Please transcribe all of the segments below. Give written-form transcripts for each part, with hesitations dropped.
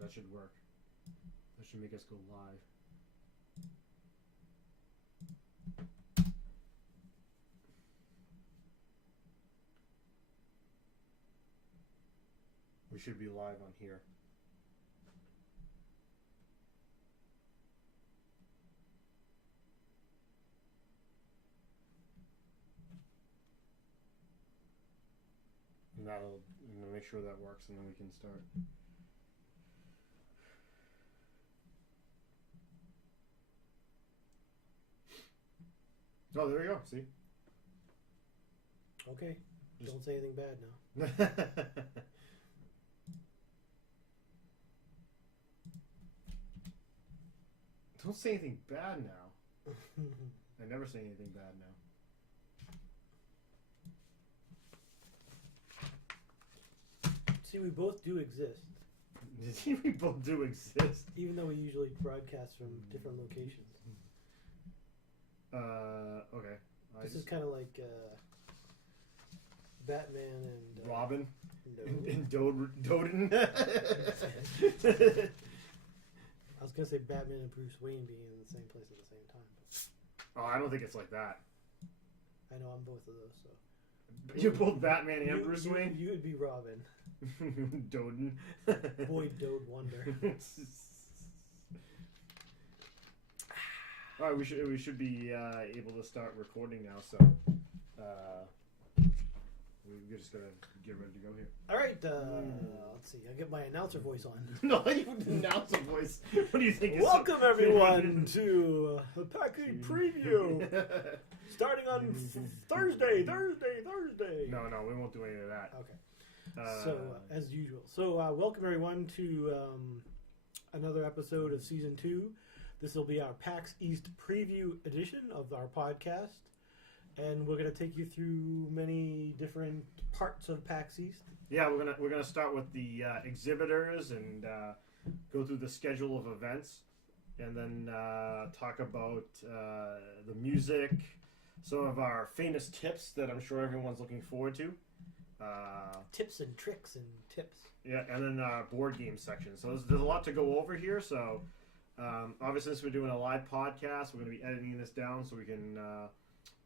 Alright, that should work. That should make us go live. We should be live on here. And that'll make sure that works, and then we can start. Oh, there we go. See? Okay. Don't say anything bad now. Don't say anything bad now. I never say anything bad now. See, we both do exist. We both do exist. Even though we usually broadcast from different locations. Okay. This is kind of like Batman and... Robin? No. And Doden? I was going to say Batman and Bruce Wayne being in the same place at the same time. But Oh, I don't think it's like that. I know I'm both of those, so... You're both Batman and Bruce Wayne? You would be Robin. Doden. Boy, Dode Wonder. All right, we should be able to start recording now. So we're just gonna get ready to go here. All right, let's see. I'll get my announcer voice on. No, you announcer voice. What do you think? Welcome everyone to the Pax-Preshow preview, starting on Thursday. No, we won't do any of that. Okay. So as usual, welcome everyone to another episode of season 2. This will be our PAX East preview edition of our podcast, and we're going to take you through many different parts of PAX East. Yeah, we're gonna start with the exhibitors and go through the schedule of events, and then talk about the music, some of our famous tips that I'm sure everyone's looking forward to. Tips and tricks and tips. Yeah, and then board game section. So there's a lot to go over here. So obviously, since we're doing a live podcast, we're going to be editing this down so we can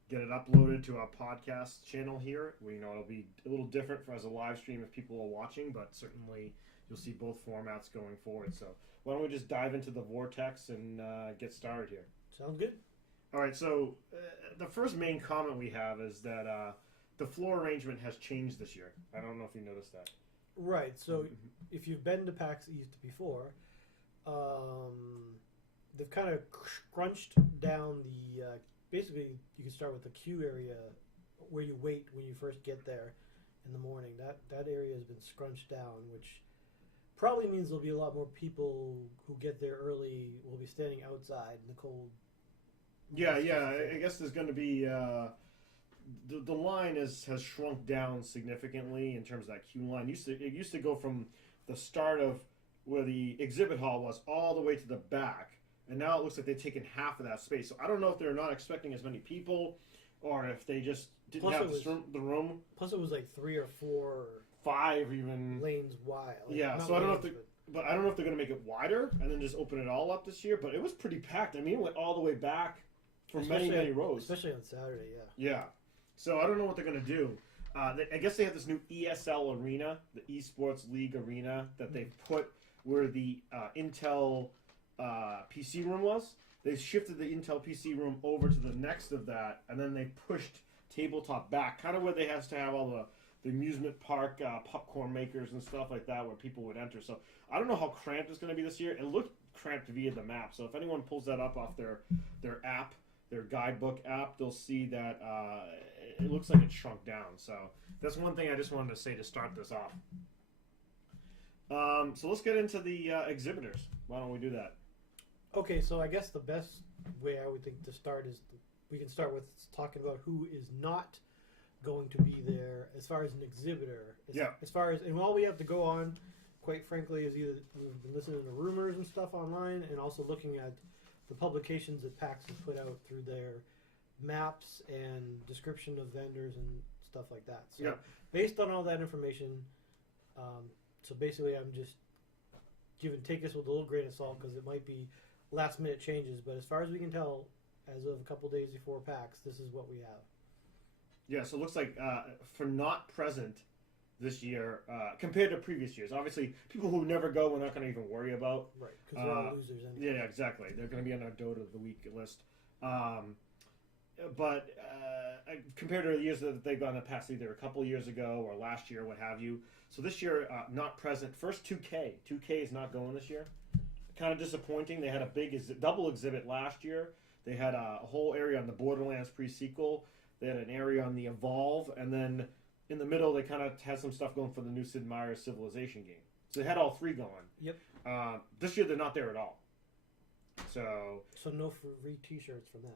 get it uploaded to our podcast channel here. We know it'll be a little different as a live stream if people are watching, but certainly you'll see both formats going forward. So why don't we just dive into the Vortex and get started here? Sounds good. All right, so the first main comment we have is that the floor arrangement has changed this year. I don't know if you noticed that. Right, so if you've been to PAX East before, they've kind of scrunched down the... basically, you can start with the queue area where you wait when you first get there in the morning. That area has been scrunched down, which probably means there'll be a lot more people who get there early will be standing outside in the cold. Yeah, I guess there's going to be... the line has shrunk down significantly in terms of that queue line. It used to go from the start of where the exhibit hall was all the way to the back, and now it looks like they've taken half of that space. So I don't know if they're not expecting as many people, or if they just didn't have the room. Plus, it was like 3 or 4, or 5 even lanes wide. Like, yeah, so I don't know if but I don't know if they're going to make it wider and then just open it all up this year. But it was pretty packed. I mean, it went all the way back for many rows, especially on Saturday. Yeah. So I don't know what they're going to do. I guess they have this new ESL arena, the Esports League arena, that they've put where the Intel PC room was. They shifted the Intel PC room over to the next of that, and then they pushed tabletop back, kind of where they have to have all the amusement park popcorn makers and stuff like that where people would enter. So I don't know how cramped it's going to be this year. It looked cramped via the map. So if anyone pulls that up off their app, their guidebook app, they'll see that it looks like it shrunk down. So that's one thing I just wanted to say to start this off. So let's get into the exhibitors. Why don't we do that? Okay, so I guess the best way I would think to start is we can start with talking about who is not going to be there as far as an exhibitor. As far as, and all we have to go on, quite frankly, is either we've been listening to rumors and stuff online and also looking at the publications that PAX has put out through their maps and description of vendors and stuff like that. So based on all that information, so basically I'm just take this with a little grain of salt because it might be last minute changes. But as far as we can tell, as of a couple days before PAX, this is what we have. Yeah, so it looks like for not present this year, compared to previous years, obviously people who never go we're not going to even worry about. Right, because they're all losers anyway. Yeah, exactly. They're going to be on our Dota of the Week list. But compared to the years that they've gone in the past, either a couple years ago or last year, what have you. So this year, not present. First, 2K. 2K is not going this year. Kind of disappointing. They had a big double exhibit last year. They had a whole area on the Borderlands pre-sequel. They had an area on the Evolve, and then in the middle, they kind of had some stuff going for the new Sid Meier's Civilization game. So they had all three going. Yep. This year, they're not there at all. So no free T-shirts from them.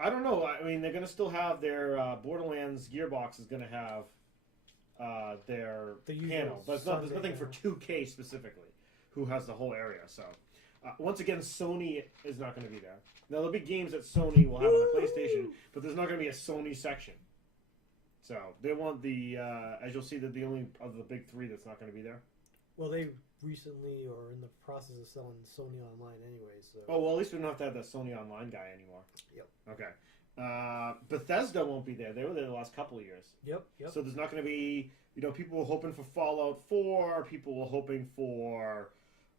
I don't know. I mean, they're going to still have their Borderlands Gearbox is going to have their panel, but there's nothing for 2K specifically, who has the whole area. So once again, Sony is not going to be there. Now there'll be games that Sony will have on the PlayStation, but there's not going to be a Sony section. So they want as you'll see, that the only of the big three that's not going to be there. Well, they recently or in the process of selling Sony Online anyway. So. Oh well, at least we don't have to have that Sony Online guy anymore. Yep. Okay. Bethesda won't be there. They were there the last couple of years. Yep. So there's not going to be, people were hoping for Fallout 4. People were hoping for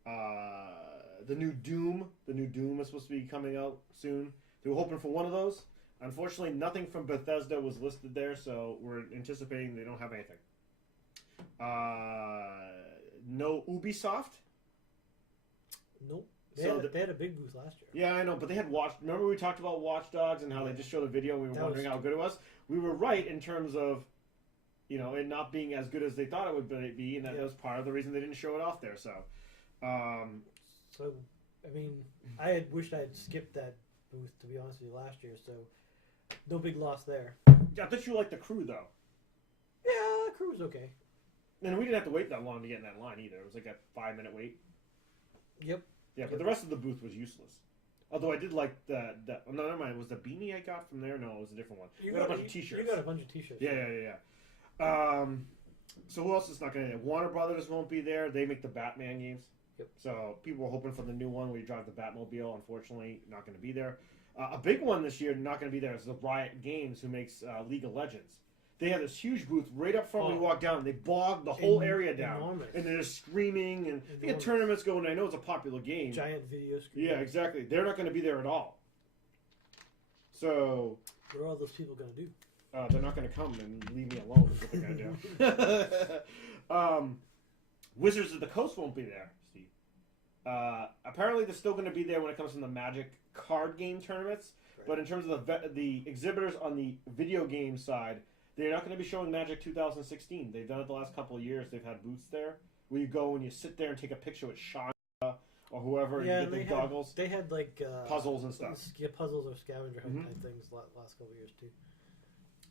the new Doom. The new Doom is supposed to be coming out soon. They were hoping for one of those. Unfortunately, nothing from Bethesda was listed there, so we're anticipating they don't have anything. No Ubisoft. Nope. They had a big booth last year. Yeah, I know, but they had Remember we talked about Watch Dogs and how they just showed a video and we were wondering how good it was? We were right in terms of, it not being as good as they thought it would be, and that was part of the reason they didn't show it off there. So, I mean, I had wished I had skipped that booth, to be honest with you, last year, so no big loss there. I thought you liked the crew, though. Yeah, the crew was okay. And we didn't have to wait that long to get in that line either. It was like a 5-minute wait. Yep. Yeah, but the rest of the booth was useless. Although I did like no, never mind. Was the beanie I got from there? No, it was a different one. You got a bunch of T-shirts. You got a bunch of T-shirts. Yeah. So who else is not going to? Warner Brothers won't be there. They make the Batman games. Yep. So people were hoping for the new one where you drive the Batmobile. Unfortunately, not going to be there. A big one this year, not going to be there, is the Riot Games, who makes League of Legends. They had this huge booth right up front when you walk down. They bogged the whole area down. Enormous. And they're just screaming. And they had tournaments going. I know it's a popular game. Giant video screen. Yeah, exactly. They're not going to be there at all. So... what are all those people going to do? They're not going to come and leave me alone is what they're going to do. Wizards of the Coast won't be there, Steve. Apparently they're still going to be there when it comes to the Magic card game tournaments. Right. But in terms of the exhibitors on the video game side... they're not going to be showing Magic 2016. They've done it the last couple of years. They've had booths there where you go and you sit there and take a picture with Sean or whoever and you get the goggles. They had like puzzles and stuff. Puzzles or scavenger hunt type things last couple of years too.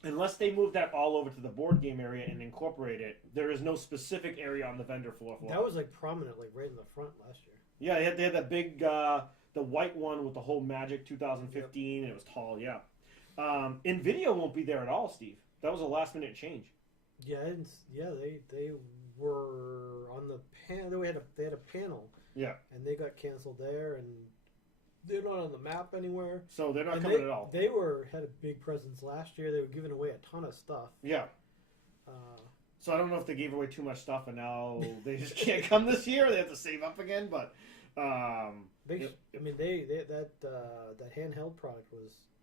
Unless they move that all over to the board game area and incorporate it, there is no specific area on the vendor floor for it. That was like prominent, like right in the front last year. Yeah, they had that big, the white one with the whole Magic 2015, and it was tall. Yeah, NVIDIA won't be there at all, Steve. That was a last minute change. Yeah, they were on the panel. They had a panel. Yeah, and they got canceled there, and they're not on the map anywhere. So they're not coming at all. They had a big presence last year. They were giving away a ton of stuff. Yeah. So I don't know if they gave away too much stuff and now they just can't come this year. They have to save up again, but I mean, that handheld product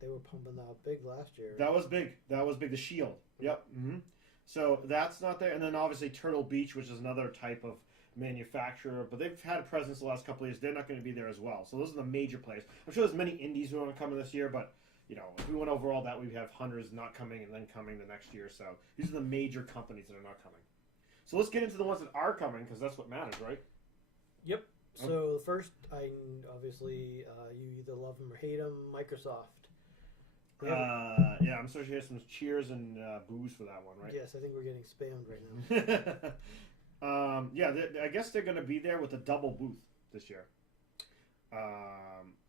they were pumping out big last year. That was big. The Shield. Yep. Mm-hmm. So that's not there, and then obviously Turtle Beach, which is another type of manufacturer, but they've had a presence the last couple of years. They're not going to be there as well. So those are the major players. I'm sure there's many indies who are coming this year, but if we went over all that, we have hundreds not coming and then coming the next year. So these are the major companies that are not coming. So let's get into the ones that are coming because that's what matters, right? Yep. So first, obviously you either love them or hate them. Microsoft. Yeah, I'm sure she has some cheers and boos for that one, right? Yes, I think we're getting spammed right now. I guess they're going to be there with a double booth this year.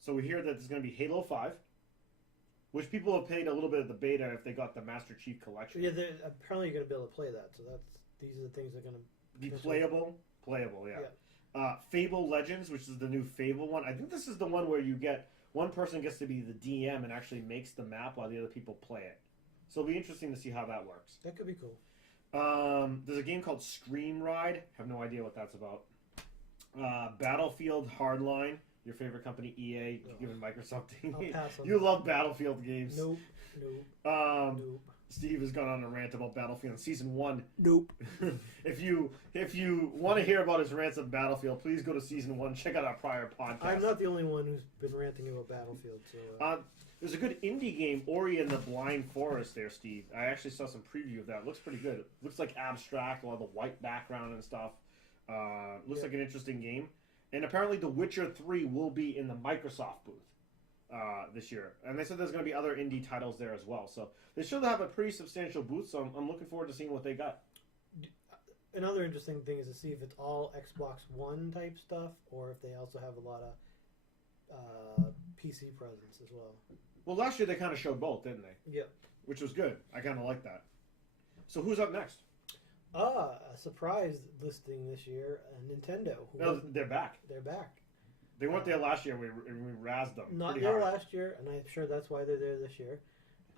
So we hear that there's going to be Halo 5, which people have paid a little bit of the beta if they got the Master Chief Collection. Yeah, apparently you're going to be able to play that. So these are the things that are going to be playable. Playable, yeah. Fable Legends, which is the new Fable one. I think this is the one where you get one person gets to be the DM and actually makes the map while the other people play it. So it'll be interesting to see how that works. That could be cool. There's a game called Scream Ride. Have no idea what that's about. Battlefield Hardline. Your favorite company, EA, giving Microsoft. I'll pass on You that. love Battlefield games. Nope. Nope. Steve has gone on a rant about Battlefield Season 1. Nope. If you want to hear about his rants of Battlefield, please go to Season 1. Check out our prior podcast. I'm not the only one who's been ranting about Battlefield. So, there's a good indie game, Ori and the Blind Forest there, Steve. I actually saw some preview of that. It looks pretty good. It looks like abstract, a lot of the white background and stuff. Looks like an interesting game. And apparently The Witcher 3 will be in the Microsoft booth this year. And they said there's going to be other indie titles there as well. So they should have a pretty substantial booth, so I'm looking forward to seeing what they got. another interesting thing is to see if it's all Xbox One type stuff or if they also have a lot of PC presence as well. Well, last year they kind of showed both, didn't they? Yep. Which was good. I kind of like that. So who's up next? A surprise listing this year, Nintendo. No, they're back. They're back. They weren't there last year. We razzed them. Not pretty there hard. last year, and I'm sure that's why they're there this year.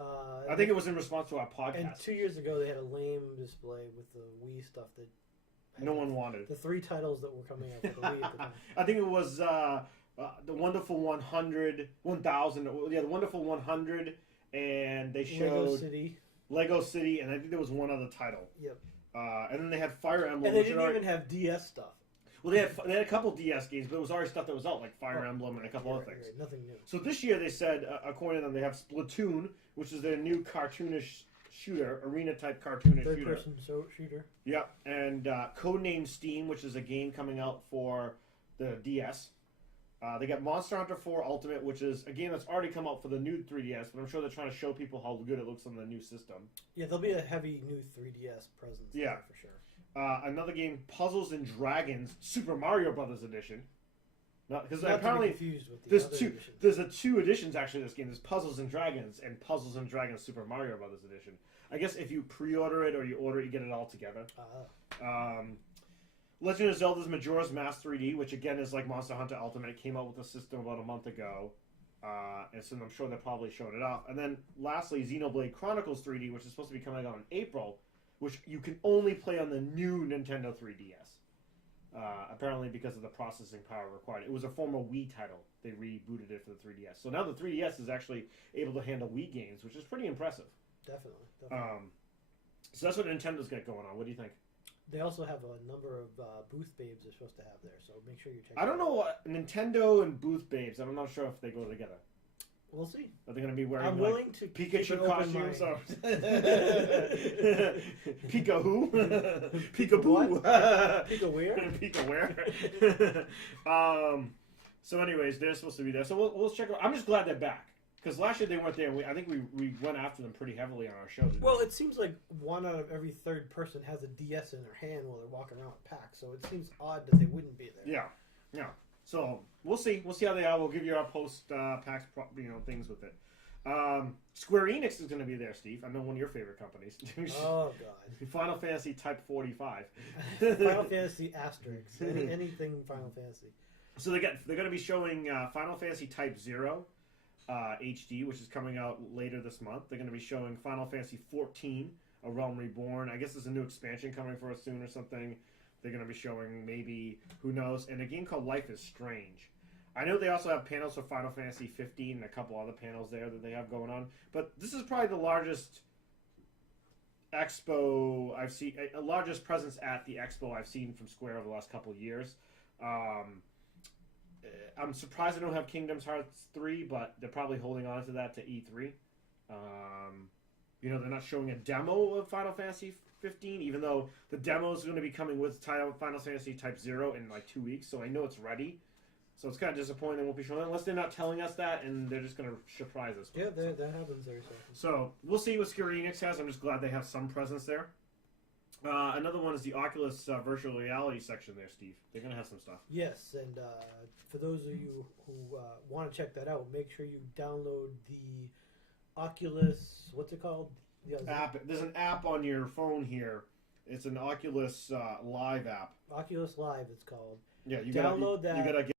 I think it was in response to our podcast. And 2 years ago, they had a lame display with the Wii stuff that no one wanted. The 3 titles that were coming out for the Wii at the time. I think it was the Wonderful 100, 1000. Yeah, the Wonderful 100, and they showed Lego City, and I think there was one other title. Yep. And then they had Fire Emblem. And they didn't even have DS stuff. Well, they had a couple DS games, but it was already stuff that was out, like Fire Emblem and a couple other things. Right, nothing new. So this year they said, according to them, they have Splatoon, which is their new cartoonish shooter, arena-type cartoonish shooter. Third-person shooter. Yep, and Codename Steam, which is a game coming out for the DS. They got Monster Hunter 4 Ultimate, which is a game that's already come out for the new 3DS, but I'm sure they're trying to show people how good it looks on the new system. Yeah, there'll be a heavy new 3DS presence there for sure. Another game, Puzzles and Dragons, Super Mario Brothers Edition. Because Not apparently to be confused with the other editions. There's two editions actually. Of this game, there's Puzzles and Dragons and Puzzles and Dragons Super Mario Brothers Edition. I guess if you pre-order it or you order it, you get it all together. Legend of Zelda's Majora's Mask 3D, which again is like Monster Hunter Ultimate. It came out with the system about a month ago, and so I'm sure they're probably showing it off. And then lastly, Xenoblade Chronicles 3D, which is supposed to be coming out in April, which you can only play on the new Nintendo 3DS. Apparently because of the processing power required. It was a former Wii title. They rebooted it for the 3DS. So now the 3DS is actually able to handle Wii games, which is pretty impressive. Definitely. So that's what Nintendo's got going on. What do you think? They also have a number of booth babes they're supposed to have there, so make sure you check I don't know what Nintendo and booth babes. I'm not sure if they go together. We'll see. Are they going to be wearing I'm willing to Pikachu costumes? Or... Pika who? Peekaboo. Pika where? Pika where? So anyways, they're supposed to be there. So we'll check out. I'm just glad they're back. Because last year they weren't there. I think we went after them pretty heavily on our show. Well, it seems like 1 out of every 3rd person has a DS in their hand while they're walking around with PAX. So it seems odd that they wouldn't be there. Yeah. So we'll see. We'll see how they are. We'll give you our post PAX things with it. Square Enix is going to be there, Steve. I know one of your favorite companies. Oh God. Final Fantasy Type 45. Final Fantasy Asterix. Anything Final Fantasy. So they're going to be showing Final Fantasy Type 0 HD, which is coming out later this month. They're going to be showing Final Fantasy 14, A Realm Reborn. I guess there's a new expansion coming for us soon or something. They're going to be showing maybe, who knows, and a game called Life is Strange. I know they also have panels for Final Fantasy 15 and a couple other panels there that they have going on. But this is probably the largest expo I've seen, largest presence at the expo I've seen from Square over the last couple of years. I'm surprised they don't have Kingdom Hearts 3, but they're probably holding on to that to E3. They're not showing a demo of Final Fantasy 15, even though the demo is going to be coming with Final Fantasy Type 0 in like 2 weeks, so I know it's ready. So it's kind of disappointing they won't be showing it, unless they're not telling us that, and they're just going to surprise us. Yeah, that happens very often. So we'll see what Square Enix has. I'm just glad they have some presence there. Another one is the Oculus virtual reality section there, Steve. They're going to have some stuff. Yes, and for those of you who want to check that out, make sure you download the Oculus, what's it called? App. There's an app on your phone here. It's an Oculus Live app. Oculus Live, it's called. Yeah, you download that. You gotta get